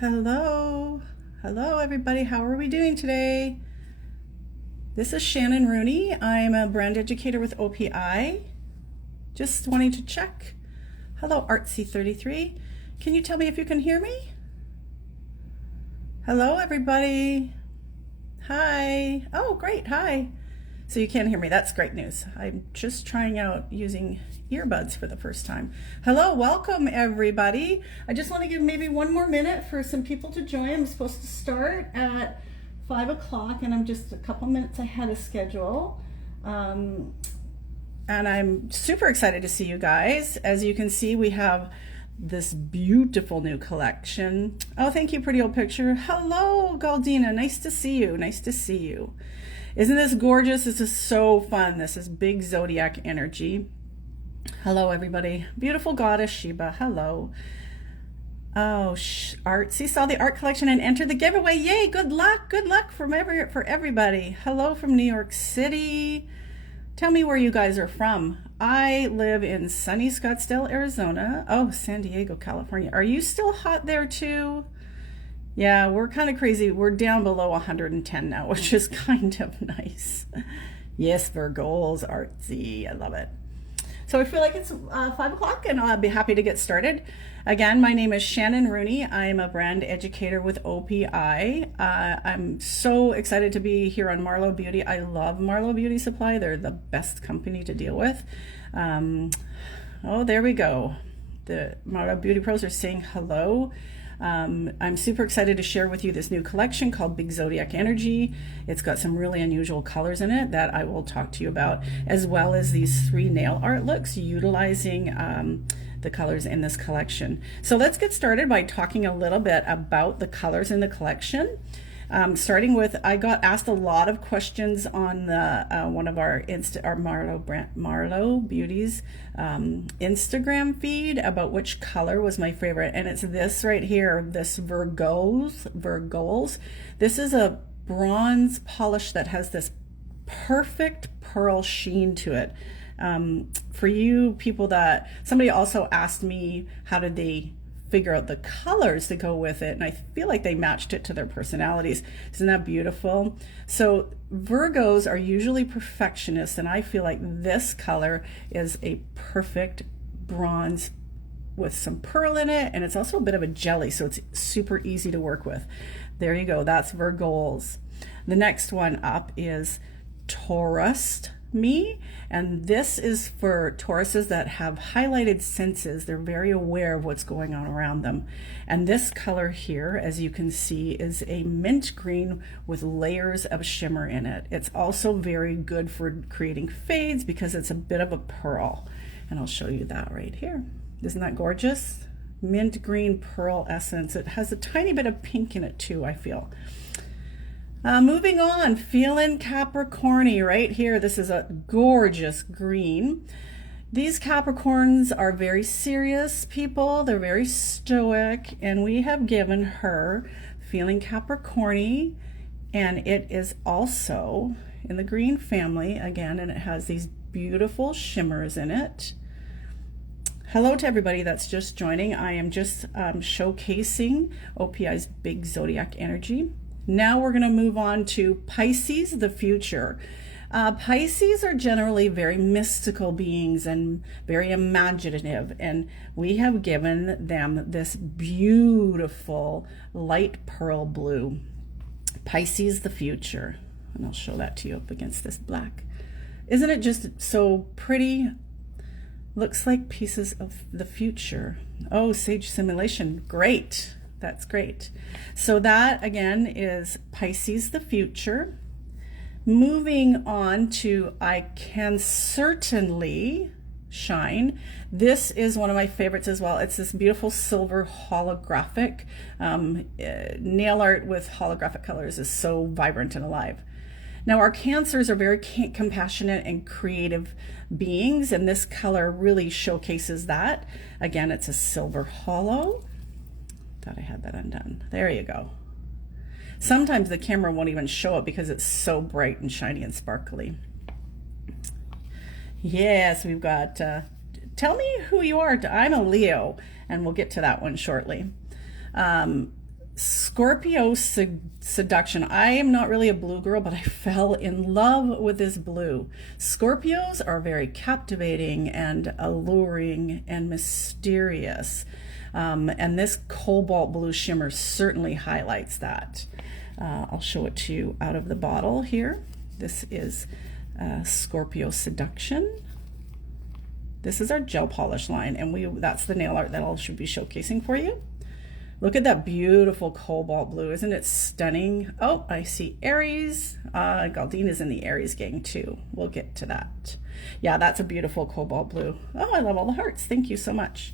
Hello. Hello, everybody. How are we doing today? This is Shannon Rooney. I'm a brand educator with OPI. Just wanting to check. Hello, Artsy33. Can you tell me if you can hear me? Hello, everybody. Hi. Oh, great. Hi. So you can't hear me. That's great news. I'm just trying out using earbuds for the first time. Hello, welcome everybody. I just want to give maybe one more minute for some people to join. I'm supposed to start at 5 o'clock and I'm just a couple minutes ahead of schedule. And I'm super excited to see you guys. As you can see, we have this beautiful new collection. Oh, thank you, pretty old picture. Hello, Galdina. Nice to see you. Nice to see you. Isn't this gorgeous? This is so fun. This is big Zodiac Energy. Hello, everybody. Beautiful goddess Sheba. Hello. Oh, Artsy saw the art collection and entered the giveaway. Yay! Good luck. Good luck for everybody. Hello from New York City. Tell me where you guys are from. I live in sunny Scottsdale, Arizona. Oh, San Diego, California. Are you still hot there too? Yeah, we're kind of crazy. We're down below 110 now, which is kind of nice. Yes, Virgos, Artsy. I love it. So I feel like it's 5 o'clock and I'll be happy to get started. Again, my name is Shannon Rooney. I am a brand educator with OPI. I'm so excited to be here on Marlo Beauty. I love Marlo Beauty Supply. They're the best company to deal with. Oh, there we go. The Marlo Beauty Pros are saying hello. I'm super excited to share with you this new collection called Big Zodiac Energy. It's got some really unusual colors in it that I will talk to you about, as well as these 3 nail art looks utilizing the colors in this collection. So let's get started by talking a little bit about the colors in the collection. Starting with, I got asked a lot of questions on the one of our Marlo Beauty's Instagram feed about which color was my favorite, and it's this right here, this Virgos. This is a bronze polish that has this perfect pearl sheen to it. For you people that, somebody also asked me how did they figure out the colors to go with it, and I feel like they matched it to their personalities. Isn't that beautiful? So Virgos are usually perfectionists, and I feel like this color is a perfect bronze with some pearl in it, and it's also a bit of a jelly, so it's super easy to work with. There you go, that's Virgos. The next one up is Taurus Me, and this is for Tauruses that have highlighted senses. They're very aware of what's going on around them. And this color here, as you can see, is a mint green with layers of shimmer in it. It's also very good for creating fades because it's a bit of a pearl, and I'll show you that right here. Isn't that gorgeous? Mint green pearl essence. It has a tiny bit of pink in it too, I feel. Moving on, feeling Capricorny right here. This is a gorgeous green. These Capricorns are very serious people. They're very stoic, and we have given her feeling Capricorny, and it is also in the green family again, and it has these beautiful shimmers in it. Hello to everybody that's just joining. I am just showcasing OPI's Big Zodiac Energy. Now we're going to move on to Pisces, the future. Pisces are generally very mystical beings and very imaginative, and we have given them this beautiful light pearl blue. Pisces, the future. And I'll show that to you up against this black. Isn't it just so pretty? Looks like pieces of the future. Oh, Sage Simulation. Great. That's great. So that again is Pisces, the future. Moving on to I Can Certainly Shine. This is one of my favorites as well. It's this beautiful silver holographic nail art with holographic colors is so vibrant and alive. Now our Cancers are very compassionate and creative beings, and this color really showcases that. Again, it's a silver hollow. Thought I had that undone. There you go. Sometimes the camera won't even show it because it's so bright and shiny and sparkly. Yes, we've got, tell me who you are. I'm a Leo, and we'll get to that one shortly. Scorpio Seduction. I am not really a blue girl, but I fell in love with this blue. Scorpios are very captivating and alluring and mysterious. And this cobalt blue shimmer certainly highlights that. I'll show it to you out of the bottle here. This is Scorpio Seduction. This is our gel polish line, and that's the nail art that I should be showcasing for you. Look at that beautiful cobalt blue. Isn't it stunning? Oh, I see Aries. Galdine is in the Aries gang too. We'll get to that. Yeah, that's a beautiful cobalt blue. Oh, I love all the hearts. Thank you so much.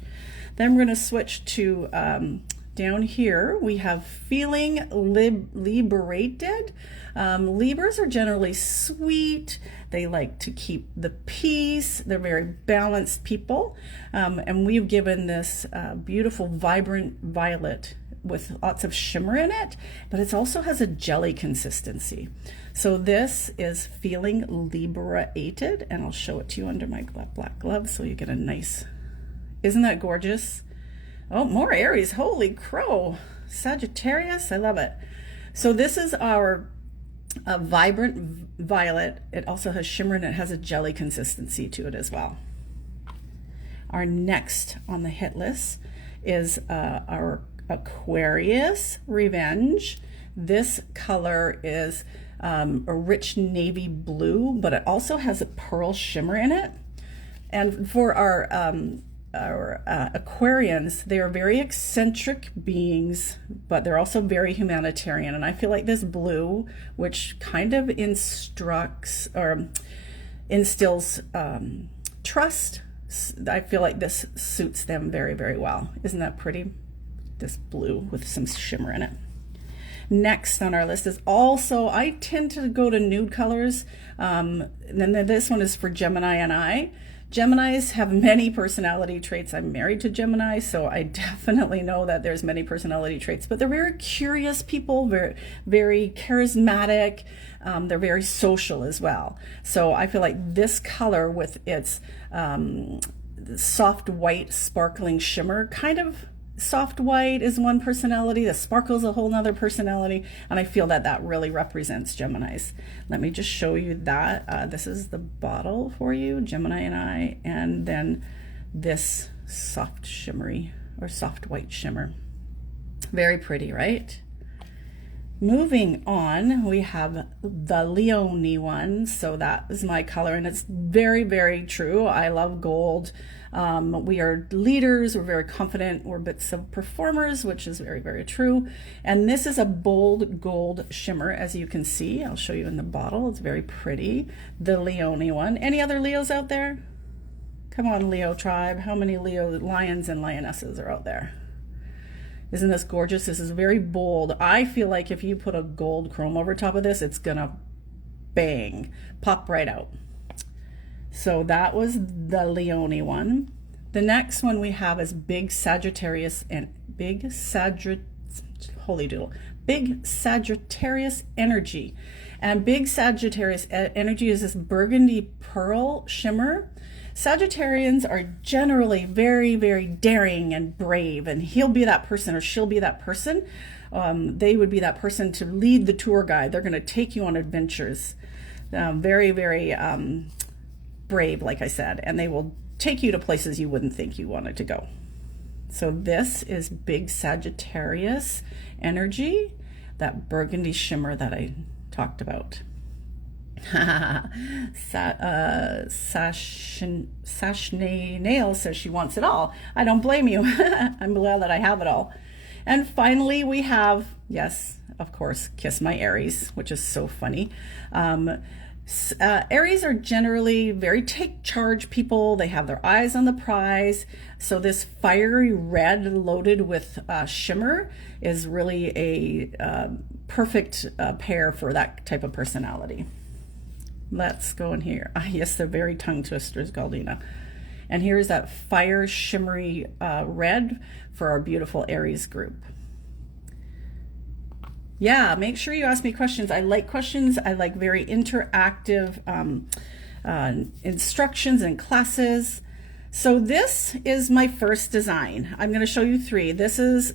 Then we're going to switch to down here. We have Feeling Liberated. Libras are generally sweet. They like to keep the peace. They're very balanced people. And we've given this beautiful, vibrant violet with lots of shimmer in it, but it also has a jelly consistency. So this is Feeling Liberated, and I'll show it to you under my black glove so you get a nice, isn't that gorgeous? Oh, more Aries, holy crow. Sagittarius, I love it. So this is our vibrant violet. It also has shimmer and it has a jelly consistency to it as well. Our next on the hit list is our Aquarius Revenge. This color is a rich navy blue, but it also has a pearl shimmer in it. And for our Aquarians, they are very eccentric beings, but they're also very humanitarian. And I feel like this blue, which kind of instructs or instills trust, I feel like this suits them very, very well. Isn't that pretty? This blue with some shimmer in it. Next on our list is also, I tend to go to nude colors. And then this one is for Gemini and I. Geminis have many personality traits. I'm married to Gemini, so I definitely know that there's many personality traits, but they're very curious people, very, very charismatic. They're very social as well. So I feel like this color with its soft white sparkling shimmer, kind of soft white is one personality, the sparkle is a whole nother personality, and I feel that that really represents Geminis. Let me just show you that. This is the bottle for you, Gemini and I, and then this soft shimmery or soft white shimmer. Very pretty, right? Moving on, we have the Leone one. So that is my color, and it's very, very true. I love gold. We are leaders, we're very confident, we're bits of performers, which is very, very true. And this is a bold gold shimmer, as you can see. I'll show you in the bottle. It's very pretty. The Leone one. Any other Leos out there? Come on, Leo tribe. How many Leo lions and lionesses are out there? Isn't this gorgeous? This is very bold. I feel like if you put a gold chrome over top of this, it's gonna bang, pop right out. So that was the Leone one. The next one we have is Big Sagittarius and Big Sagittarius Energy. And Big Sagittarius Energy is this burgundy pearl shimmer. Sagittarians are generally very, very daring and brave, and he'll be that person or she'll be that person. They would be that person to lead the tour guide. They're going to take you on adventures. Very, very brave, like I said, and they will take you to places you wouldn't think you wanted to go. So this is Big Sagittarius Energy, that burgundy shimmer that I talked about. Sashne Nail says she wants it all. I don't blame you. I'm glad that I have it all. And finally we have, yes, of course, Kiss My Aries, which is so funny. Aries are generally very take charge people. They have their eyes on the prize. So this fiery red loaded with shimmer is really a perfect pair for that type of personality. Let's go in here. Yes, they're very tongue twisters, Galdina. And here's that fire shimmery red for our beautiful Aries group. Yeah, make sure you ask me questions. I like questions. I like very interactive instructions and classes. So this is my first design. I'm going to show you three. This is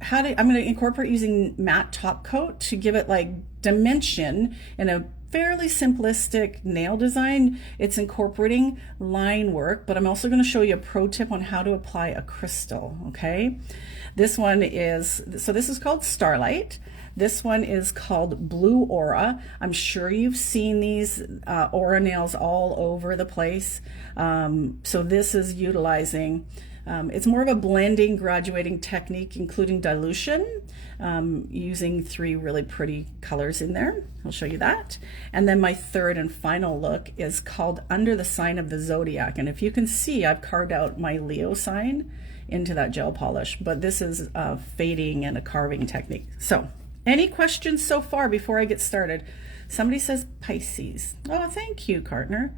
I'm going to incorporate using matte top coat to give it like dimension in a fairly simplistic nail design. It's incorporating line work, but I'm also going to show you a pro tip on how to apply a crystal, okay? This is called Starlight. This one is called Blue Aura. I'm sure you've seen these aura nails all over the place. So this is utilizing, it's more of a blending, graduating technique, including dilution, using 3 really pretty colors in there. I'll show you that. And then my third and final look is called Under the Sign of the Zodiac. And if you can see, I've carved out my Leo sign into that gel polish, but this is a fading and a carving technique. So any questions so far before I get started? Somebody says Pisces. Oh, thank you, Cartner.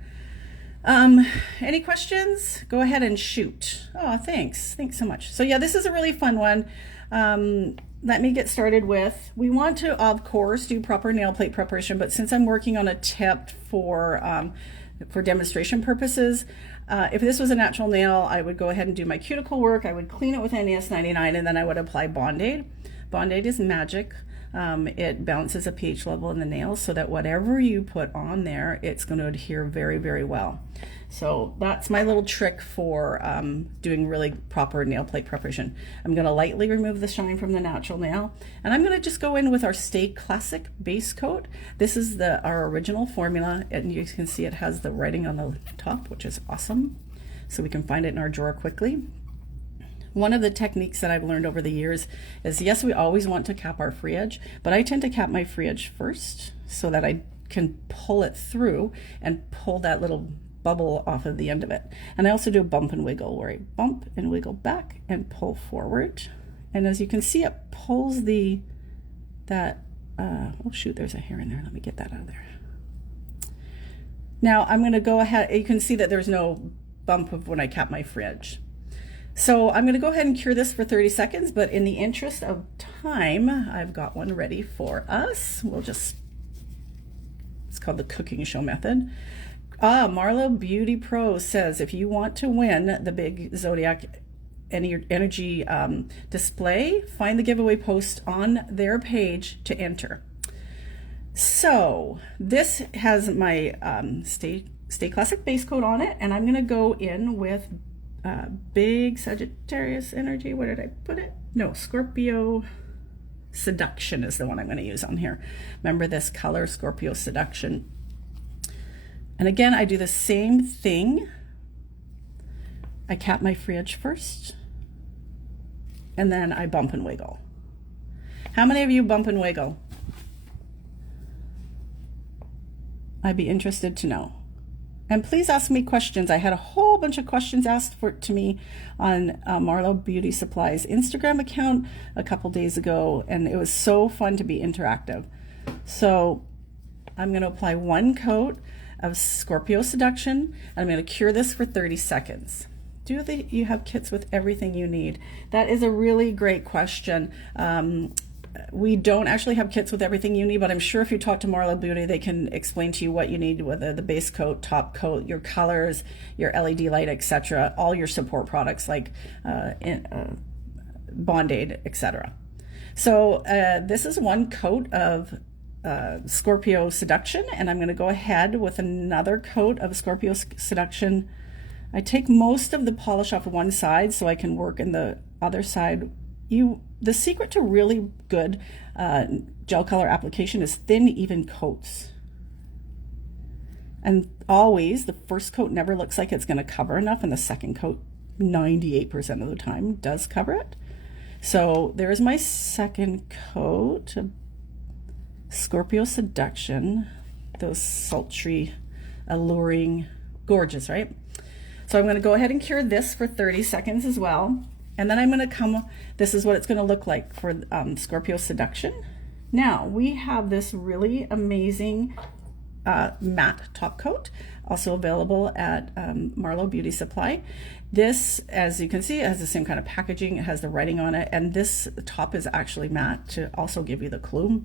Any questions? Go ahead and shoot. Oh, thanks. Thanks so much. So yeah, this is a really fun one. Let me get started with, we want to, of course, do proper nail plate preparation, but since I'm working on a tip for demonstration purposes, if this was a natural nail, I would go ahead and do my cuticle work. I would clean it with NES99, and then I would apply Bond-Aid. Bond-Aid is magic. It balances a pH level in the nails so that whatever you put on there, it's going to adhere very, very well. So that's my little trick for doing really proper nail plate preparation. I'm going to lightly remove the shine from the natural nail, and I'm going to just go in with our Stay Classic base coat. This is our original formula, and you can see it has the writing on the top, which is awesome. So we can find it in our drawer quickly. One of the techniques that I've learned over the years is, yes, we always want to cap our free edge, but I tend to cap my free edge first so that I can pull it through and pull that little bubble off of the end of it. And I also do a bump and wiggle, where I bump and wiggle back and pull forward. And as you can see, it pulls oh shoot, there's a hair in there. Let me get that out of there. Now I'm going to go ahead. You can see that there's no bump of when I cap my free edge. So I'm going to go ahead and cure this for 30 seconds, but in the interest of time, I've got one ready for us. It's called the cooking show method. Marlo Beauty Pro says, if you want to win the big Zodiac Energy display, find the giveaway post on their page to enter. So this has my Stay Classic base coat on it, and I'm going to go in with big Sagittarius Energy. Where did I put it? No, Scorpio Seduction is the one I'm going to use on here. Remember this color, Scorpio Seduction. And again, I do the same thing. I cap my free edge first, and then I bump and wiggle. How many of you bump and wiggle? I'd be interested to know. And please ask me questions. I had a whole bunch of questions asked to me on Marlo Beauty Supply's Instagram account a couple days ago, and it was so fun to be interactive. So I'm going to apply one coat of Scorpio Seduction, and I'm going to cure this for 30 seconds. Do you have kits with everything you need? That is a really great question. We don't actually have kits with everything you need, but I'm sure if you talk to Marlo Beauty, they can explain to you what you need, whether the base coat, top coat, your colors, your LED light, etc., all your support products like Bond-Aid, etc. So this is one coat of Scorpio Seduction, and I'm going to go ahead with another coat of Scorpio Seduction. I take most of the polish off of one side so I can work in the other side. The secret to really good gel color application is thin, even coats. And always, the first coat never looks like it's going to cover enough, and the second coat, 98% of the time, does cover it. So there's my second coat of Scorpio Seduction. Those sultry, alluring, gorgeous, right? So I'm going to go ahead and cure this for 30 seconds as well. And then I'm going to this is what it's going to look like for Scorpio Seduction. Now, we have this really amazing matte top coat, also available at Marlo Beauty Supply. This, as you can see, it has the same kind of packaging. It has the writing on it, and this top is actually matte to also give you the clue.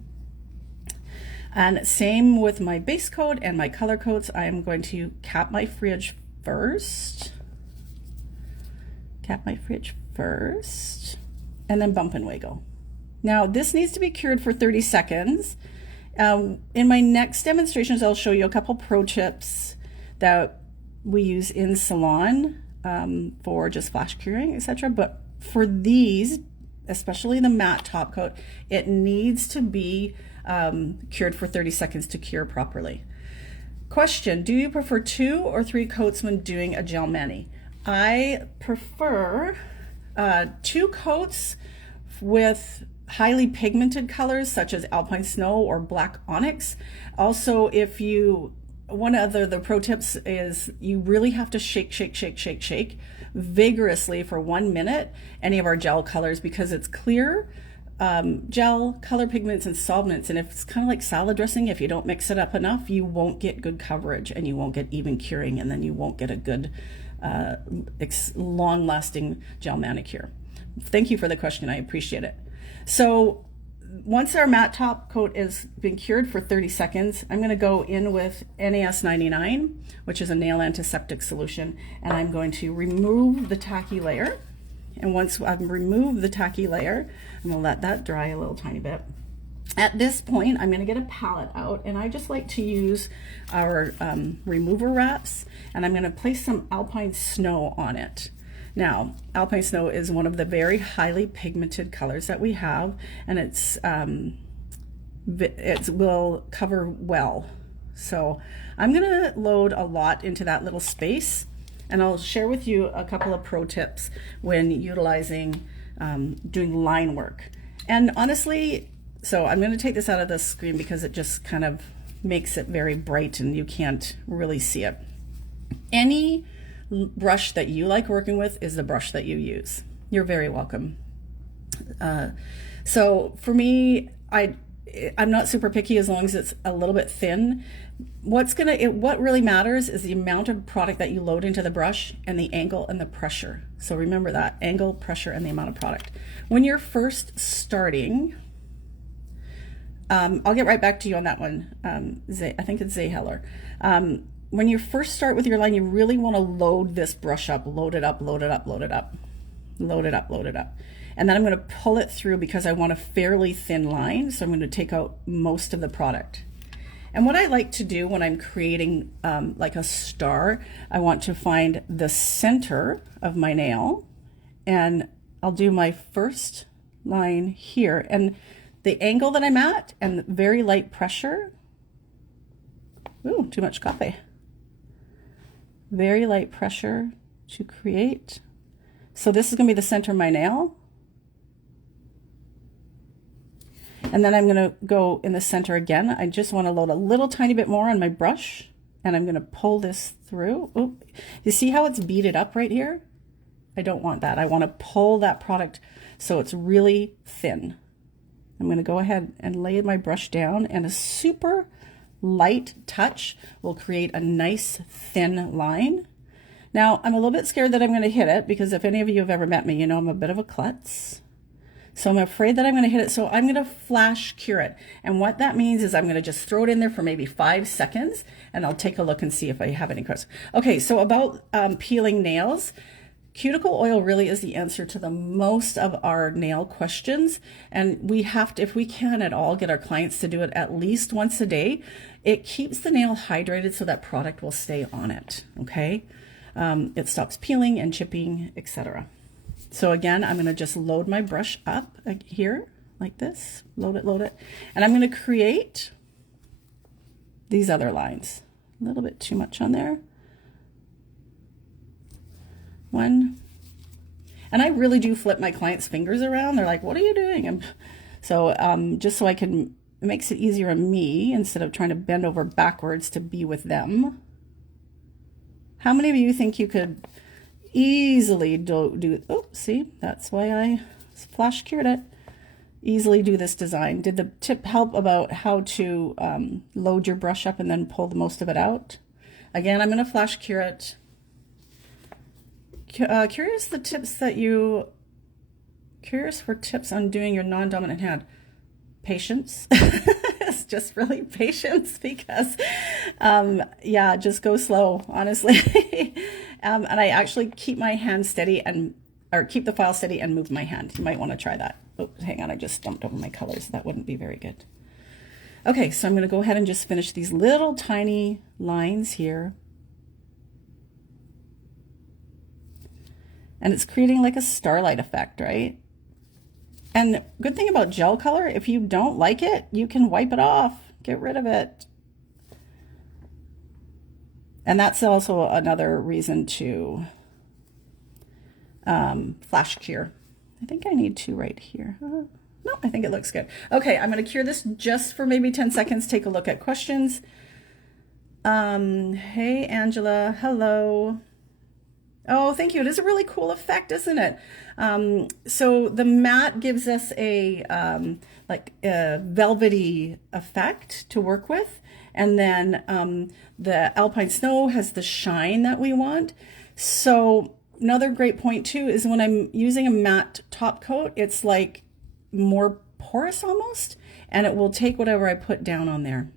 And same with my base coat and my color coats. I am going to cap my free edge first. Cap my free edge first. and then bump and wiggle. Now this needs to be cured for 30 seconds. In my next demonstrations, I'll show you a couple pro tips that we use in salon for just flash curing, etc. But for these, especially the matte top coat, it needs to be cured for 30 seconds to cure properly. Question, do you prefer 2 or 3 coats when doing a gel mani? I prefer 2 coats with highly pigmented colors such as alpine snow or black onyx. Also, one of the pro tips is you really have to shake vigorously for 1 minute any of our gel colors, because it's clear gel, color pigments, and solvents, and if it's kind of like salad dressing, if you don't mix it up enough, you won't get good coverage and you won't get even curing, and then you won't get a good long-lasting gel manicure. Thank you for the question, I appreciate it. So once our matte top coat is been cured for 30 seconds, I'm going to go in with NAS 99, which is a nail antiseptic solution, and I'm going to remove the tacky layer. And once I've removed the tacky layer, I'm going to let that dry a little tiny bit. At this point, I'm going to get a palette out, and I just like to use our remover wraps, and I'm going to place some alpine snow on it. Now, alpine snow is one of the very highly pigmented colors that we have, and it will cover well. So I'm going to load a lot into that little space, and I'll share with you a couple of pro tips when utilizing doing line work. And honestly, so I'm going to take this out of the screen because it just kind of makes it very bright and you can't really see it. Any brush that you like working with is the brush that you use. You're very welcome. So for me, I'm not super picky as long as it's a little bit thin. What really matters is the amount of product that you load into the brush and the angle and the pressure. So remember that, angle, pressure, and the amount of product. When you're first starting, I'll get right back to you on that one. I think it's Zayheller. When you first start with your line, you really want to load this brush up, load it up, load it up, load it up, load it up, load it up. And then I'm going to pull it through because I want a fairly thin line. So I'm going to take out most of the product. And what I like to do when I'm creating like a star, I want to find the center of my nail, and I'll do my first line here. And the angle that I'm at and very light pressure, ooh, too much coffee. Very light pressure to create. So this is going to be the center of my nail. And then I'm going to go in the center again. I just want to load a little tiny bit more on my brush, and I'm going to pull this through. Ooh, you see how it's beaded up right here? I don't want that. I want to pull that product so it's really thin. I'm going to go ahead and lay my brush down, and a super light touch will create a nice thin line. Now, I'm a little bit scared that I'm going to hit it, because if any of you have ever met me, you know I'm a bit of a klutz. So I'm afraid that I'm going to hit it. So I'm going to flash cure it. And what that means is I'm going to just throw it in there for maybe 5 seconds, and I'll take a look and see if I have any questions. Okay, so about peeling nails. Cuticle oil really is the answer to the most of our nail questions, and we have to, if we can at all, get our clients to do it at least once a day. It keeps the nail hydrated so that product will stay on it, okay? It stops peeling and chipping, etc. So again, I'm going to just load my brush up here like this, load it, and I'm going to create these other lines. A little bit too much on there. One. And I really do flip my clients' fingers around. They're like, what are you doing? So just so I can, it makes it easier on me instead of trying to bend over backwards to be with them. How many of you think you could easily do oh, see, that's why I flash cured it. Easily do this design. Did the tip help about how to load your brush up and then pull the most of it out? Again, I'm going to flash cure it. Curious for tips on doing your non-dominant hand. Patience. It's just really patience, because yeah, just go slow, honestly. And I actually keep my hand steady, and or keep the file steady and move my hand. You might want to try that. Oh, hang on, I just dumped over my colors. That wouldn't be very good. Okay, so I'm going to go ahead and just finish these little tiny lines here. And it's creating like a starlight effect, right? And good thing about gel color, if you don't like it, you can wipe it off, get rid of it. And that's also another reason to flash cure. I think I need to right here. No, I think it looks good. Okay, I'm going to cure this just for maybe 10 seconds. Take a look at questions. Hey, Angela. Hello. Oh, thank you. It is a really cool effect, isn't it? So the matte gives us a like a velvety effect to work with. And then the Alpine Snow has the shine that we want. So another great point too is when I'm using a matte top coat, it's like more porous almost, and it will take whatever I put down on there.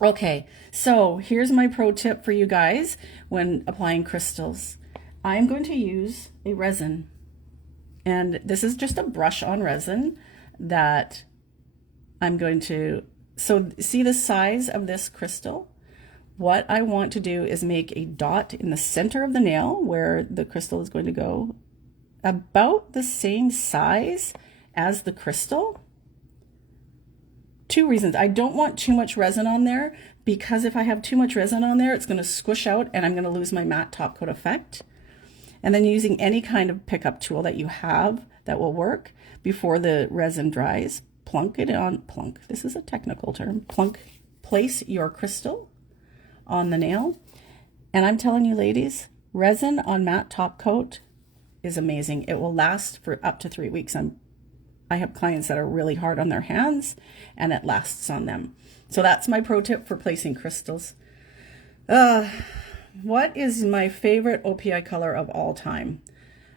Okay, so here's my pro tip for you guys when applying crystals. I'm going to use a resin, and this is just a brush on resin that I'm going to, so see the size of this crystal? What I want to do is make a dot in the center of the nail where the crystal is going to go, about the same size as the crystal. Two reasons. I don't want too much resin on there, because if I have too much resin on there, it's going to squish out and I'm going to lose my matte top coat effect. And then using any kind of pickup tool that you have that will work before the resin dries, plunk it on, plunk, this is a technical term, plunk, place your crystal on the nail. And I'm telling you ladies, resin on matte top coat is amazing. It will last for up to 3 weeks. I have clients that are really hard on their hands and it lasts on them. So that's my pro tip for placing crystals. What is my favorite OPI color of all time?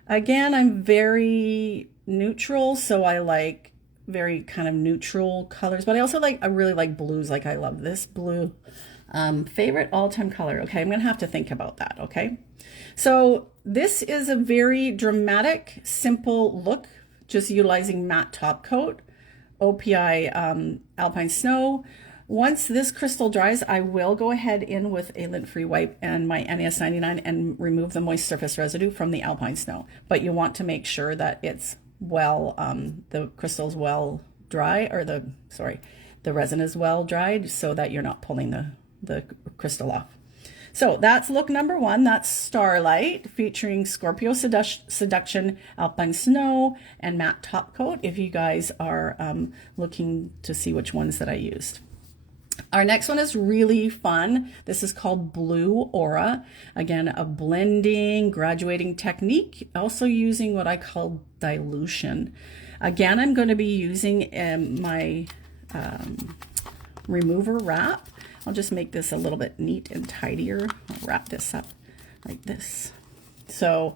Again, I'm very neutral, so I like very kind of neutral colors, but I also I really like blues. Like I love this blue. Favorite all-time color. Okay, I'm gonna have to think about that, okay? So this is a very dramatic, simple look, just utilizing matte top coat, OPI Alpine Snow. Once this crystal dries, I will go ahead in with a lint-free wipe and my NAS 99 and remove the moist surface residue from the Alpine Snow. But you want to make sure that it's well, the crystal's well dry, or the resin is well dried, so that you're not pulling the crystal off. So that's look number one. That's Starlight, featuring Scorpio Seduction, Alpine Snow, and matte top coat, if you guys are looking to see which ones that I used. Our next one is really fun. This is called Blue Aura. Again, a blending, graduating technique, also using what I call dilution. Again, I'm going to be using my remover wrap. I'll just make this a little bit neat and tidier. I'll wrap this up like this. So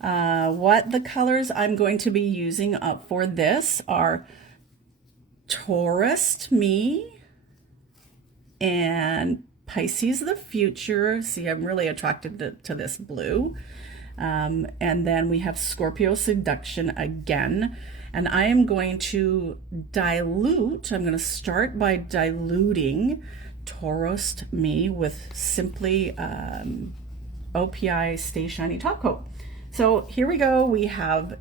what the colors I'm going to be using for this are Taurus Me and Pisces the Future. See, I'm really attracted to this blue. And then we have Scorpio Seduction again. And I am going to dilute, I'm going to start by diluting Taurus Me with simply OPI Stay Shiny Top Coat. So here we go. We have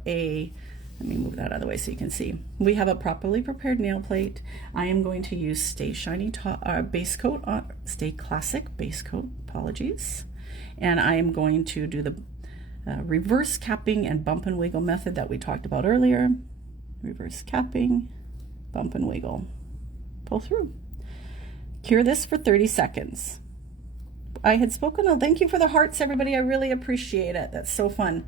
let me move that out of the way so you can see. We have a properly prepared nail plate. I am going to use Stay Shiny base coat, Stay Classic base coat, apologies. And I am going to do the reverse capping and bump and wiggle method that we talked about earlier. Reverse capping, bump and wiggle, pull through. Cure this for 30 seconds. I had spoken, thank you for the hearts, everybody. I really appreciate it. That's so fun.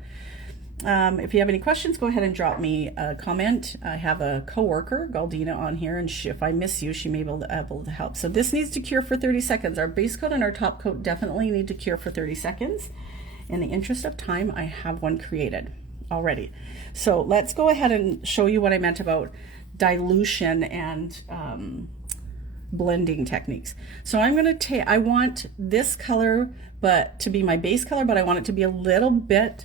If you have any questions, go ahead and drop me a comment. I have a coworker, Galdina, on here, and if I miss you, she may be able to help. So this needs to cure for 30 seconds. Our base coat and our top coat definitely need to cure for 30 seconds. In the interest of time, I have one created already. So let's go ahead and show you what I meant about dilution and blending techniques. So I'm going to I want this color to be my base color, but I want it to be a little bit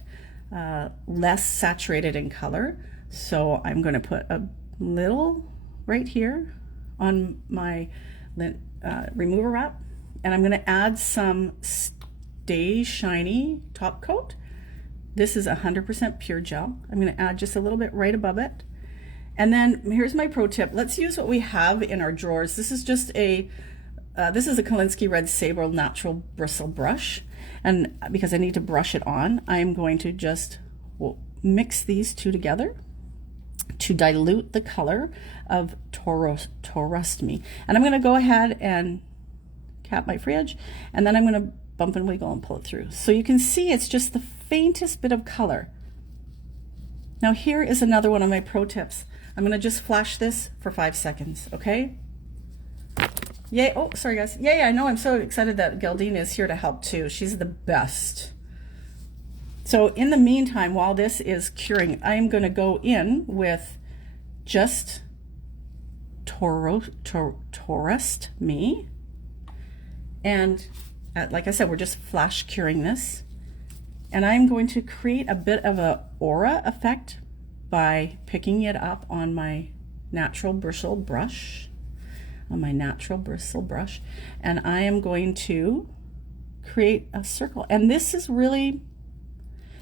less saturated in color. So I'm going to put a little right here on my remover wrap, and I'm going to add some Stay Shiny top coat. This is 100% pure gel. I'm going to add just a little bit right above it. And then here's my pro tip. Let's use what we have in our drawers. This is just a this is a Kolinsky Red Sable natural bristle brush, and because I need to brush it on, I'm going to just mix these two together to dilute the color of Trust Me. And I'm going to go ahead and cap my fridge, and then I'm going to bump and wiggle and pull it through. So you can see it's just the faintest bit of color. Now here is another one of my pro tips. I'm going to just flash this for 5 seconds, okay? Yay. Oh, sorry guys. Yay, I know. I'm so excited that Geraldine is here to help too. She's the best. So in the meantime, while this is curing, I am going to go in with just Trust Me. And like I said, we're just flash curing this. And I'm going to create a bit of an aura effect by picking it up on my natural bristle brush. And I am going to create a circle. And this is really,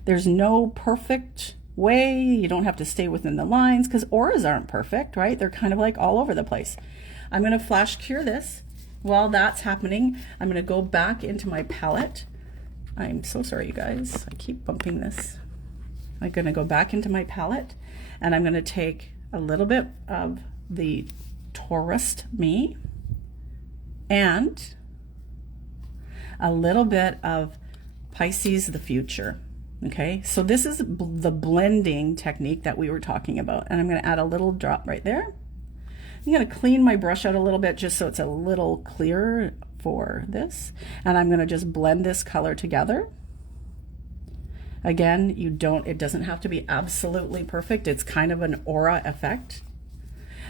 there's no perfect way. You don't have to stay within the lines because auras aren't perfect, right? They're kind of like all over the place. I'm going to flash cure this. While that's happening, I'm going to go back into my palette. I'm so sorry, you guys. I keep bumping this. I'm going to go back into my palette, and I'm going to take a little bit of the Trust Me and a little bit of Pisces the Future. Okay, so this is the blending technique that we were talking about, and I'm going to add a little drop right there. I'm going to clean my brush out a little bit just so it's a little clearer for this, and I'm going to just blend this color together. Again, it doesn't have to be absolutely perfect. It's kind of an aura effect.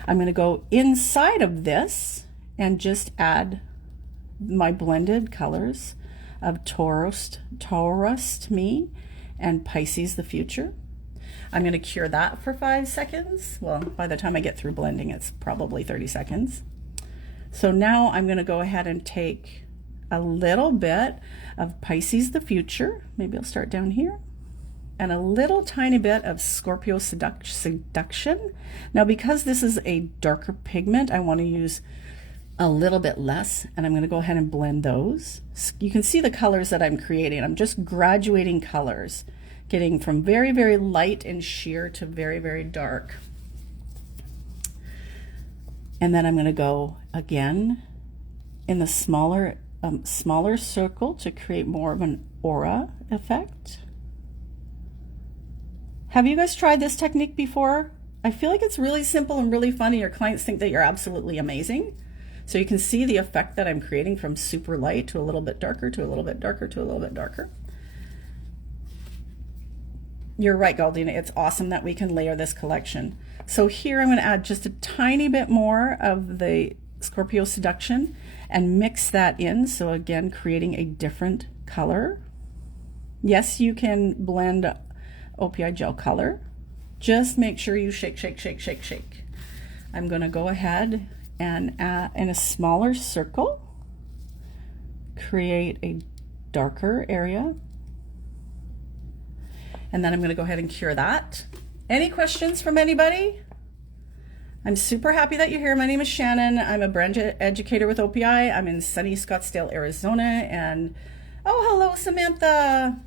I'm going to go inside of this and just add my blended colors of Trust Me and Pisces the Future. I'm going to cure that for 5 seconds. Well, by the time I get through blending, it's probably 30 seconds. So now I'm going to go ahead and take a little bit of Pisces the Future. Maybe I'll start down here. And a little tiny bit of Scorpio Seduction. Now, because this is a darker pigment, I want to use a little bit less, and I'm going to go ahead and blend those. You can see the colors that I'm creating. I'm just graduating colors, getting from very, very light and sheer to very, very dark. And then I'm going to go again in the smaller circle to create more of an aura effect. Have you guys tried this technique before? I feel like it's really simple and really fun, and your clients think that you're absolutely amazing. So you can see the effect that I'm creating from super light to a little bit darker to a little bit darker to a little bit darker. You're right, Galdina. It's awesome that we can layer this collection. So here I'm going to add just a tiny bit more of the Scorpio Seduction and mix that in. So again, creating a different color. Yes, you can blend OPI gel color. Just make sure you shake, shake, shake, shake, shake. I'm going to go ahead and in a smaller circle, create a darker area. And then I'm going to go ahead and cure that. Any questions from anybody? I'm super happy that you're here. My name is Shannon. I'm a brand educator with OPI. I'm in sunny Scottsdale, Arizona. And oh, hello, Samantha.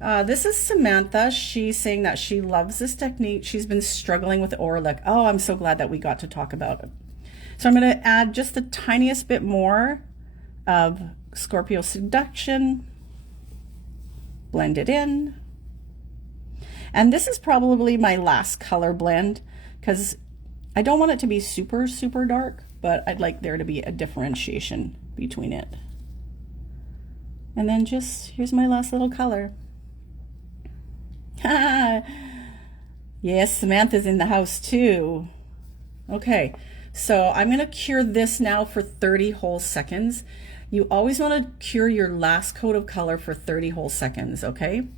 This is Samantha. She's saying that she loves this technique. She's been struggling with aura. Oh, I'm so glad that we got to talk about it. So I'm going to add just the tiniest bit more of Scorpio Seduction. Blend it in. And this is probably my last color blend because I don't want it to be super, super dark, but I'd like there to be a differentiation between it. And then here's my last little color. Yes, Samantha's in the house too. Okay, so I'm going to cure this now for 30 whole seconds. You always want to cure your last coat of color for 30 whole seconds, okay?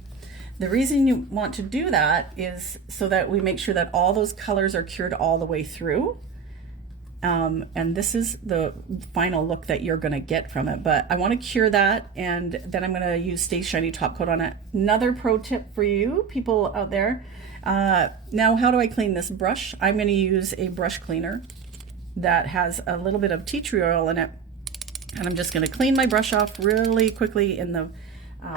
The reason you want to do that is so that we make sure that all those colors are cured all the way through. And this is the final look that you're going to get from it. But I want to cure that, and then I'm going to use Stay Shiny Top Coat on it. Another pro tip for you people out there. Now, how do I clean this brush? I'm going to use a brush cleaner that has a little bit of tea tree oil in it. And I'm just going to clean my brush off really quickly in the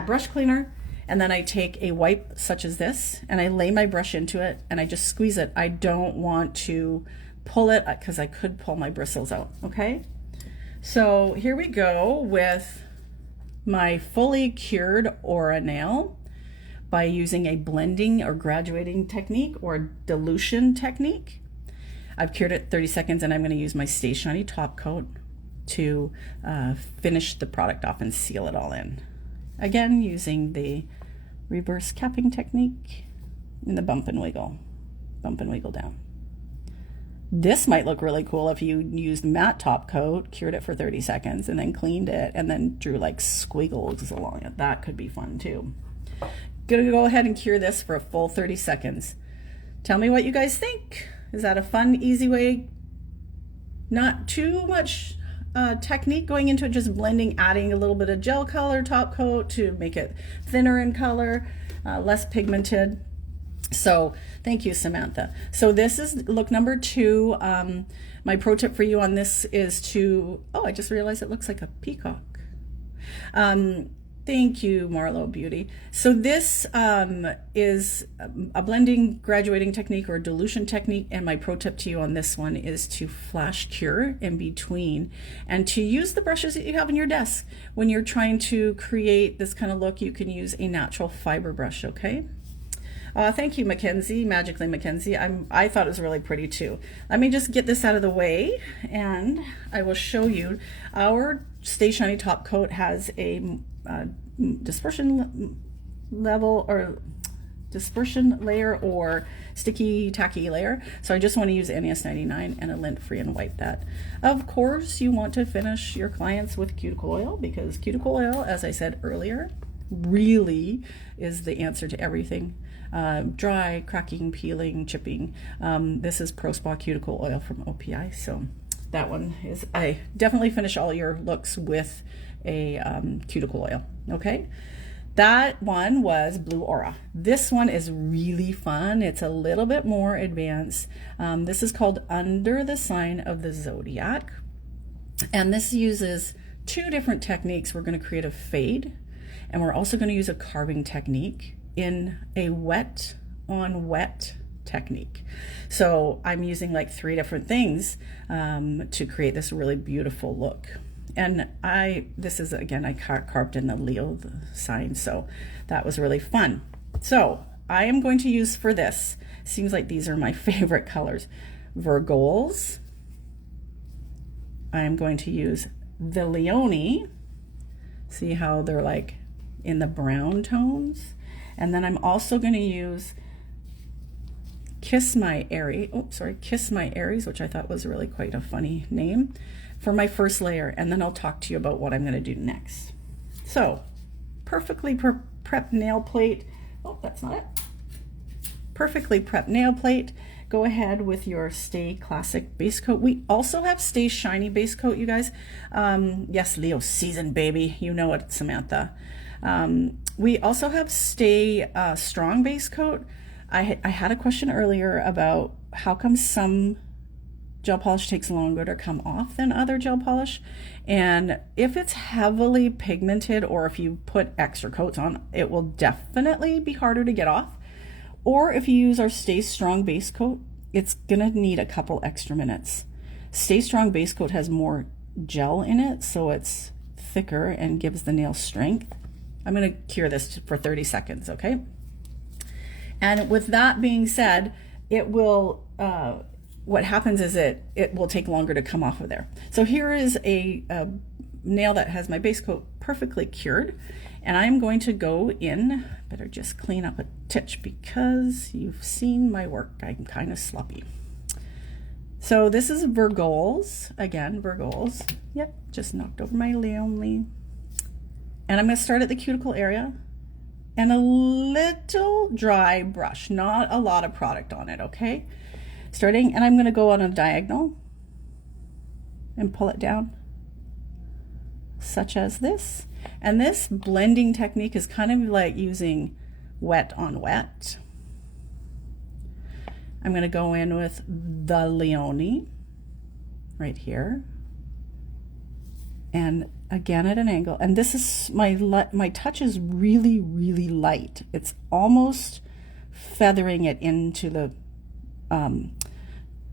brush cleaner. And then I take a wipe such as this, and I lay my brush into it, and I just squeeze it. I don't want to pull it because I could pull my bristles out, okay? So here we go with my fully cured aura nail by using a blending or graduating technique or dilution technique. I've cured it 30 seconds, and I'm going to use my Stay Shiny Top Coat to finish the product off and seal it all in. Again, using the reverse capping technique and the bump and wiggle down. This might look really cool if you used matte top coat, cured it for 30 seconds, and then cleaned it, and then drew like squiggles along it. That could be fun too. Gonna go ahead and cure this for a full 30 seconds. Tell me what you guys think. Is that a fun, easy way? Not too much technique going into it, just blending, adding a little bit of gel color top coat to make it thinner in color, less pigmented. So thank you, Samantha. So this is look number 2. My pro tip for you on this is to, oh, I just realized it looks like a peacock. Thank you, Marlo Beauty. So this is a blending graduating technique or a dilution technique, and my pro tip to you on this one is to flash cure in between and to use the brushes that you have on your desk. When you're trying to create this kind of look, you can use a natural fiber brush, okay? Thank you, Mackenzie, Magically Mackenzie. I thought it was really pretty too. Let me just get this out of the way, and I will show you. Our Stay Shiny Top Coat has a dispersion level or dispersion layer or sticky tacky layer. So I just want to use NES99 and a lint free and wipe that. Of course, you want to finish your clients with cuticle oil, because cuticle oil, as I said earlier, really is the answer to everything. Dry, cracking, peeling, chipping. This is Pro Spa cuticle oil from OPI. So that one is, I definitely finish all your looks with a cuticle oil. Okay, that one was Blue Aura. This one is really fun. It's a little bit more advanced. This is called Under the Sign of the Zodiac, and this uses 2 different techniques. We're going to create a fade, and we're also going to use a carving technique in a wet on wet technique. So I'm using like 3 different things to create this really beautiful look. And this is, again, I carved in the Leo sign, so that was really fun. So I am going to use for this, seems like these are my favorite colors, Virgoles. I am going to use the Leone. See how they're like in the brown tones? And then I'm also going to use Kiss My Aries, which I thought was really quite a funny name, for my first layer, and then I'll talk to you about what I'm going to do next. So, perfectly prepped nail plate. Oh, that's not it. Perfectly prepped nail plate. Go ahead with your Stay Classic base coat. We also have Stay Shiny base coat, you guys. Yes, Leo season, baby. You know it, Samantha. We also have Stay Strong base coat. I had a question earlier about how come some gel polish takes longer to come off than other gel polish, and if it's heavily pigmented or if you put extra coats on, it will definitely be harder to get off. Or if you use our Stay Strong base coat, it's gonna need a couple extra minutes. Stay Strong base coat has more gel in it, so it's thicker and gives the nail strength. I'm gonna cure this for 30 seconds, okay? And with that being said, it will what happens is it will take longer to come off of there. So here is a nail that has my base coat perfectly cured, and I'm going to go in, better just clean up a titch because you've seen my work. I'm kind of sloppy. So this is Virgoles, again, Virgoles. Yep, just knocked over my Leone. And I'm going to start at the cuticle area and a little dry brush, not a lot of product on it, okay? Starting, and I'm going to go on a diagonal and pull it down, such as this. And this blending technique is kind of like using wet on wet. I'm going to go in with the Leone right here, and again at an angle. And this is my touch is really, really light. It's almost feathering it into the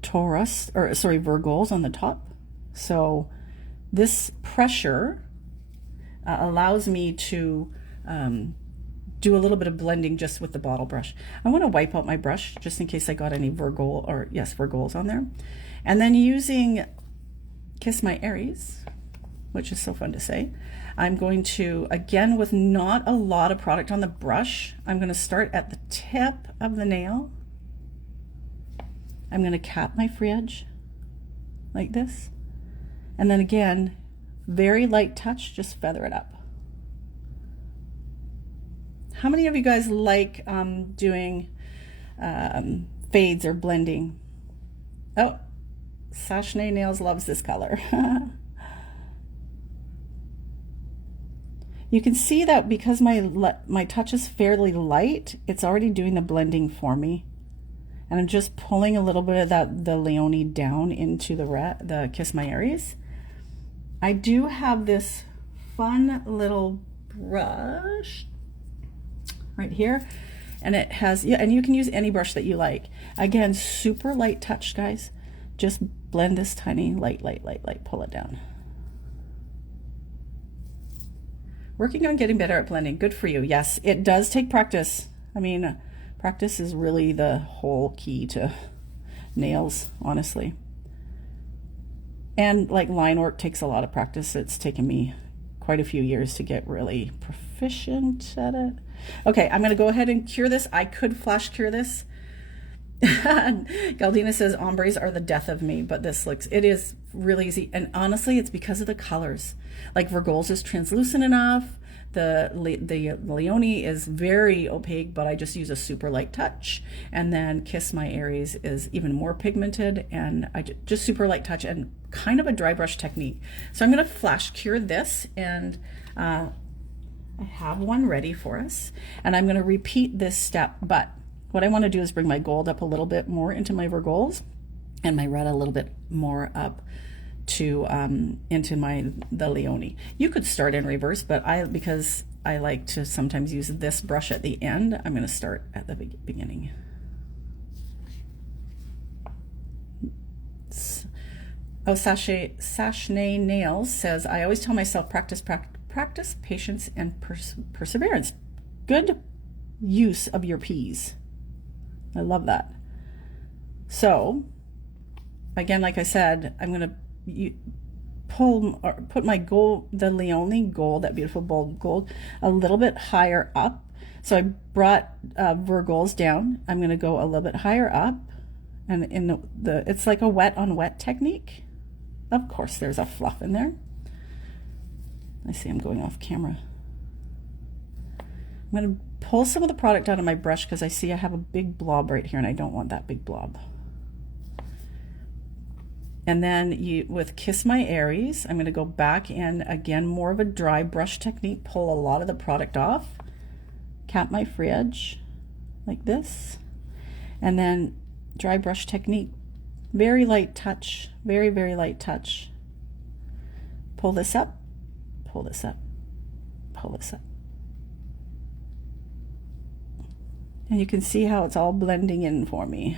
Virgos on the top. So this pressure allows me to do a little bit of blending just with the bottle brush. I want to wipe out my brush just in case I got any Virgos on there. And then using Kiss My Aries, which is so fun to say, I'm going to, again, with not a lot of product on the brush, I'm going to start at the tip of the nail. I'm going to cap my free edge like this. And then again, very light touch, just feather it up. How many of you guys like doing fades or blending? Oh, Sashne Nails loves this color. You can see that because my touch is fairly light, it's already doing the blending for me. And I'm just pulling a little bit of the Leone down into the Kiss My Aries. I do have this fun little brush right here, and it has, and you can use any brush that you like. Again, super light touch, guys. Just blend this tiny, light, pull it down. Working on getting better at blending. Good for you. Yes, it does take practice. I mean, practice is really the whole key to nails, honestly. And like line work takes a lot of practice. It's taken me quite a few years to get really proficient at it. Okay, I'm going to go ahead and cure this. I could flash cure this. Galdina says ombres are the death of me, but it is really easy. And honestly, it's because of the colors. Like Virgos is translucent enough. The Leone is very opaque, but I just use a super light touch. And then Kiss My Aries is even more pigmented, and I just super light touch and kind of a dry brush technique. So I'm going to flash cure this, and I have one ready for us. And I'm going to repeat this step, but what I want to do is bring my gold up a little bit more into my Virgos and my red a little bit more up to into the Leone. You could start in reverse, but because I like to sometimes use this brush at the end, I'm going to start at the beginning. Oh, Sashne Nails says, I always tell myself practice, patience, and perseverance. Good use of your P's. I love that. So again, like I said, I'm going to put my gold, the Leone gold, that beautiful bold gold, a little bit higher up. So I brought Virgos down. I'm going to go a little bit higher up, and in it's like a wet on wet technique. Of course, there's a fluff in there. I see I'm going off camera. I'm going to pull some of the product out of my brush because I see I have a big blob right here, and I don't want that big blob. And then with Kiss My Aries, I'm going to go back in again, more of a dry brush technique, pull a lot of the product off, cap my free edge like this, and then dry brush technique, very light touch, very, very light touch. Pull this up, pull this up, pull this up. And you can see how it's all blending in for me.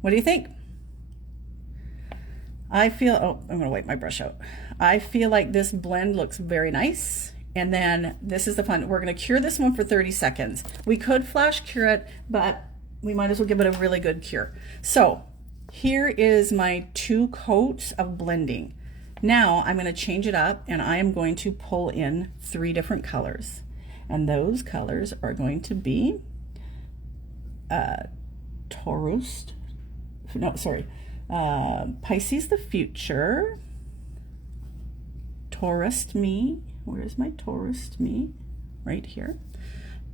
What do you think? I feel, oh, I'm going to wipe my brush out. I feel like this blend looks very nice. And then this is the fun. We're going to cure this one for 30 seconds. We could flash cure it, but we might as well give it a really good cure. So here is my 2 coats of blending. Now I'm going to change it up, and I am going to pull in 3 different colors. And those colors are going to be Pisces the Future, Taurus Me. Where's my Taurus Me? right here.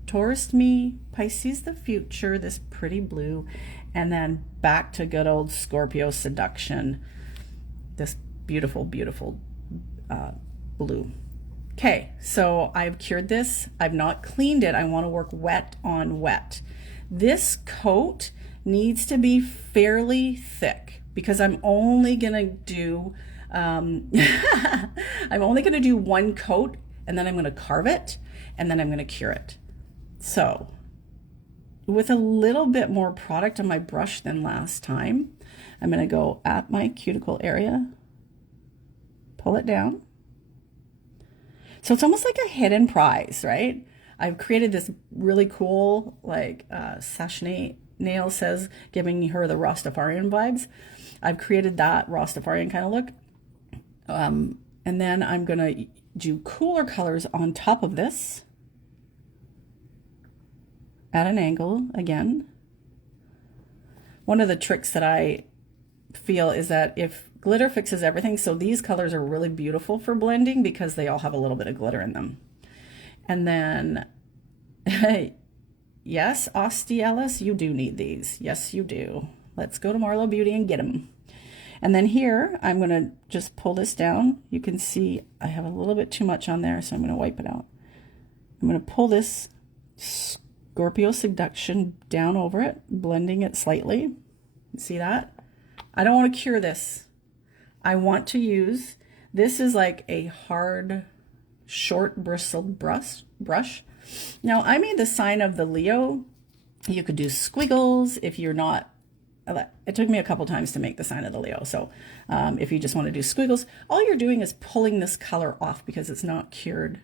Taurus me, Pisces the future, this pretty blue, and then back to good old Scorpio seduction, this beautiful, beautiful blue. Okay, so I've cured this. I've not cleaned it. I want to work wet on wet. This coat needs to be fairly thick because I'm only gonna do I'm only gonna do one coat, and then I'm gonna carve it, and then I'm gonna cure it. So with a little bit more product on my brush than last time, I'm gonna go at my cuticle area, pull it down. So it's almost like a hidden prize, right? I've created this really cool, like Sashne nail says, giving her the Rastafarian vibes. I've created that Rastafarian kind of look. And then I'm going to do cooler colors on top of this at an angle again. One of the tricks that I feel is that if glitter fixes everything, so these colors are really beautiful for blending because they all have a little bit of glitter in them. And then, yes, Osti Ellis, you do need these. Yes, you do. Let's go to Marlo Beauty and get them. And then here, I'm going to just pull this down. You can see I have a little bit too much on there, so I'm going to wipe it out. I'm going to pull this Scorpio Seduction down over it, blending it slightly. See that? I don't want to cure this. I want to use, this is like a hard, short bristled brush. Now, I made the sign of the Leo. You could do squiggles if you're not, it took me a couple times to make the sign of the Leo. So if you just want to do squiggles, all you're doing is pulling this color off because it's not cured.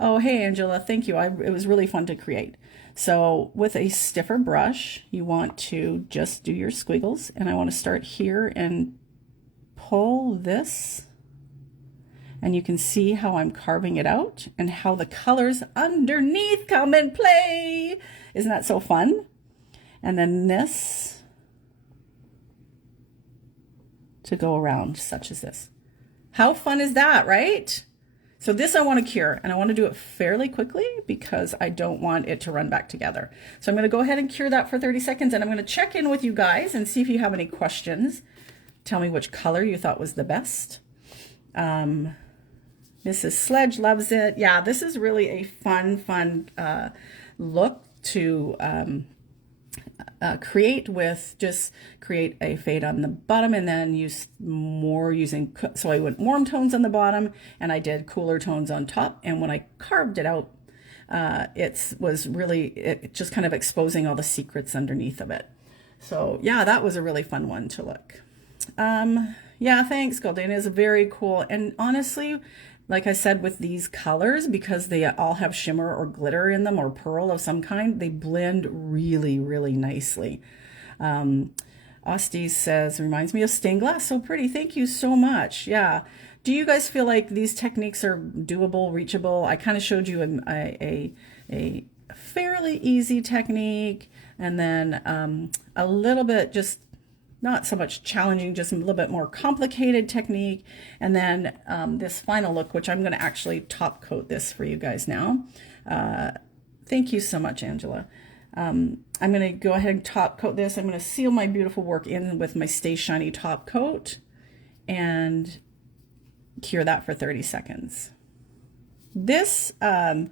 Oh, hey, Angela, thank you. It was really fun to create. So with a stiffer brush, you want to just do your squiggles. And I want to start here and pull this. And you can see how I'm carving it out and how the colors underneath come and play. Isn't that so fun? And then this to go around, such as this. How fun is that, right? So this I want to cure, and I want to do it fairly quickly because I don't want it to run back together. So I'm going to go ahead and cure that for 30 seconds, and I'm going to check in with you guys and see if you have any questions. Tell me which color you thought was the best. Mrs. Sledge loves it. Yeah, this is really a fun look to create with. Just create a fade on the bottom and then use more using, so I went warm tones on the bottom and I did cooler tones on top. And when I carved it out, it was really just kind of exposing all the secrets underneath of it. So yeah, that was a really fun one to look. Yeah, thanks, Goldana. It's very cool. And honestly, like I said, with these colors, because they all have shimmer or glitter in them or pearl of some kind, they blend really, really nicely. Osti says, reminds me of stained glass. So pretty. Thank you so much. Yeah. Do you guys feel like these techniques are doable, reachable? I kind of showed you a fairly easy technique, and then a little bit just not so much challenging, just a little bit more complicated technique. And then this final look, which I'm going to actually top coat this for you guys now. Thank you so much, Angela. I'm going to go ahead and top coat this. I'm going to seal my beautiful work in with my Stay Shiny top coat and cure that for 30 seconds. This oh,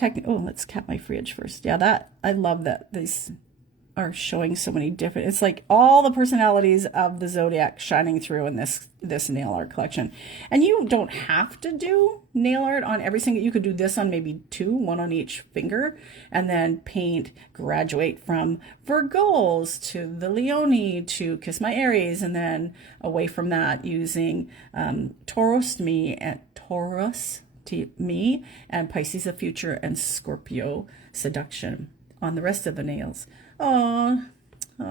let's cap my fridge first. Yeah, I love that these are showing so many different, it's like all the personalities of the zodiac shining through in this nail art collection. And you don't have to do nail art on every single, you could do this on maybe one on each finger, and then paint, graduate from Virgos to the Leone to Kiss My Aries, and then away from that using Taurus me and Pisces the future and Scorpio seduction on the rest of the nails. Oh,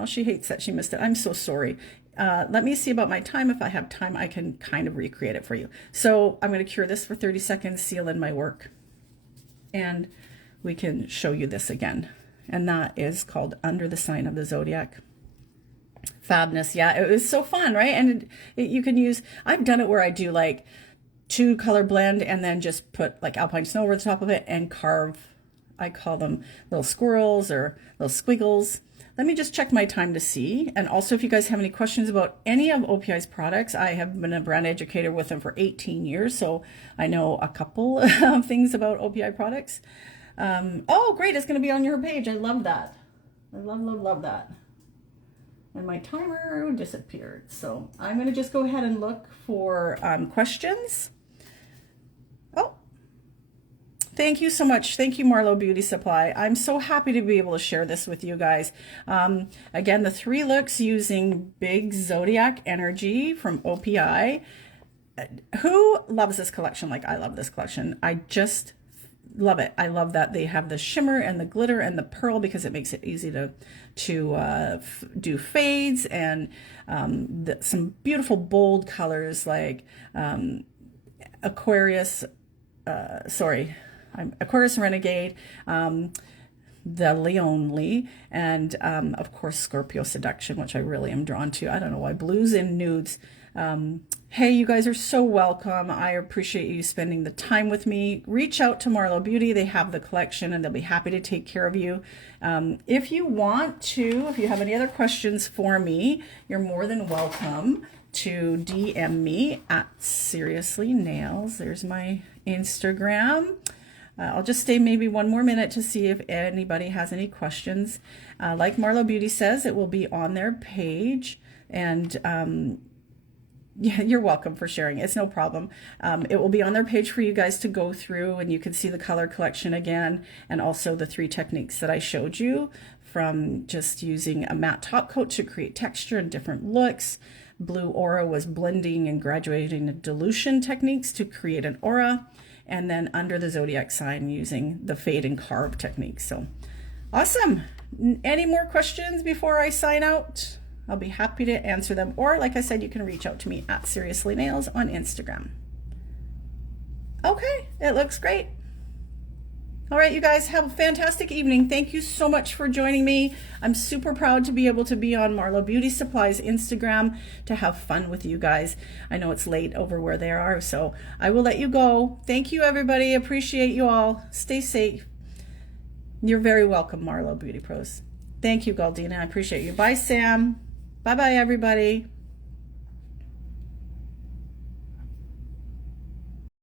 she hates that she missed it. I'm so sorry. Let me see about my time. If I have time, I can kind of recreate it for you. So I'm going to cure this for 30 seconds, seal in my work, and we can show you this again. And that is called Under the Sign of the Zodiac. Fabness. Yeah, it was so fun, right? And you can use, I've done it where I do like two color blend and then just put like alpine snow over the top of it and carve. I call them little squirrels or little squiggles. Let me just check my time to see. And also, if you guys have any questions about any of OPI's products, I have been a brand educator with them for 18 years, so I know a couple of things about OPI products. Oh, great, it's going to be on your page. I love that. I love that. And my timer disappeared. So I'm going to just go ahead and look for questions. Oh, thank you so much. Thank you, Marlo Beauty Supply. I'm so happy to be able to share this with you guys. Again, the 3 looks using big Zodiac Energy from OPI. Who loves this collection like I love this collection? I just love it. I love that they have the shimmer and the glitter and the pearl because it makes it easy to do fades and some beautiful bold colors like Aquarius Renegade, the Leonly, and of course Scorpio Seduction, which I really am drawn to. I don't know why. Blues and nudes. Hey, you guys are so welcome. I appreciate you spending the time with me. Reach out to Marlo Beauty. They have the collection and they'll be happy to take care of you. If you have any other questions for me, you're more than welcome to DM me at Seriously Nails. There's my Instagram. I'll just stay maybe one more minute to see if anybody has any questions. Like Marlo Beauty says, it will be on their page, and yeah, you're welcome for sharing. It's no problem. It will be on their page for you guys to go through, and you can see the color collection again, and also the 3 techniques that I showed you, from just using a matte top coat to create texture and different looks. Blue Aura was blending and graduating the dilution techniques to create an aura. And then under the zodiac sign using the fade and carve techniques. So awesome. Any more questions before I sign out? I'll be happy to answer them. Or like I said, you can reach out to me at Seriously Nails on Instagram. Okay, it looks great. All right, you guys, have a fantastic evening. Thank you so much for joining me. I'm super proud to be able to be on Marlo Beauty Supply's Instagram to have fun with you guys. I know it's late over where they are, so I will let you go. Thank you, everybody. Appreciate you all. Stay safe. You're very welcome, Marlo Beauty Pros. Thank you, Galdina. I appreciate you. Bye, Sam. Bye-bye, everybody.